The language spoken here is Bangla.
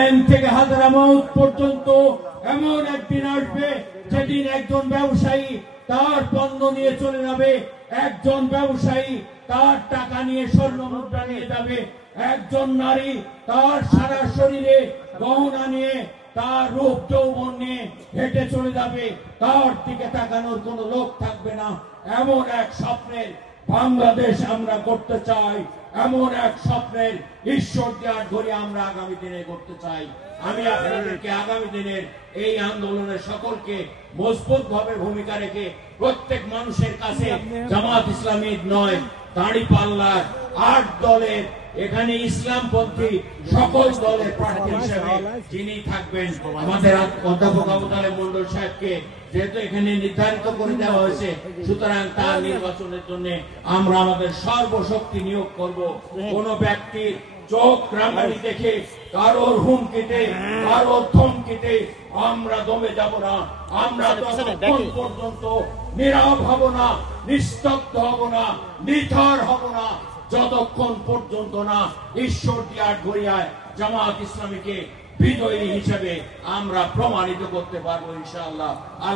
থেকে হাজারামাউত পর্যন্ত এমন একদিন আসবে যেদিন একজন ব্যবসায়ী তার পণ্য নিয়ে চলে যাবে, একজন ব্যবসায়ী তার টাকা নিয়ে স্বর্ণ মুদ্রা নিয়ে যাবে, একজন নারী তার সারা শরীরে গহনা নিয়ে, তার রূপ যৌবন নিয়ে হেঁটে চলে যাবে, তার দিকে তাকানোর কোনো লোক থাকবে না। এমন এক স্বপ্নের বাংলাদেশ আমরা করতে চাই। এমন এক স্বপ্নের ঈশ্বর দেওয়ার ধরে আমরা আগামী দিনে করতে চাই। আমি আপনাদেরকে আগামী দিনের এই আন্দোলনের সকলকে মজবুত ভাবে ভূমিকা রেখে প্রত্যেক মানুষের কাছে জামাত ইসলামী নয়, দাড়ি পাল্লার আট দলের, এখানে ইসলামপন্থী সকল দলের প্রার্থী হিসেবে যিনি থাকবেন, আমাদের অধ্যাপক আবুদ আলী মন্ডল সাহেবকে যেহেতু এখানে নির্ধারিত করে দেওয়া হয়েছে, সুতরাং তার নির্বাচনের জন্য আমরা আমাদের সর্বশক্তি নিয়োগ করব। কোন ব্যক্তির চোখ রাঙানি দেখে কারোর হুমকিতে কারোর ধমকিতে আমরা দমে যাব না। আমরা ততক্ষণ পর্যন্ত নীরব হব না নিস্তব্ধ হব না নিথর হব না যতক্ষণ পর্যন্ত না ঈশ্বর দিয়ার গড়িয়ায় জামাত ইসলামীকে বিজয়ী হিসেবে আমরা প্রমাণিত করতে পারব ইনশাআল্লাহ। আল্লাহ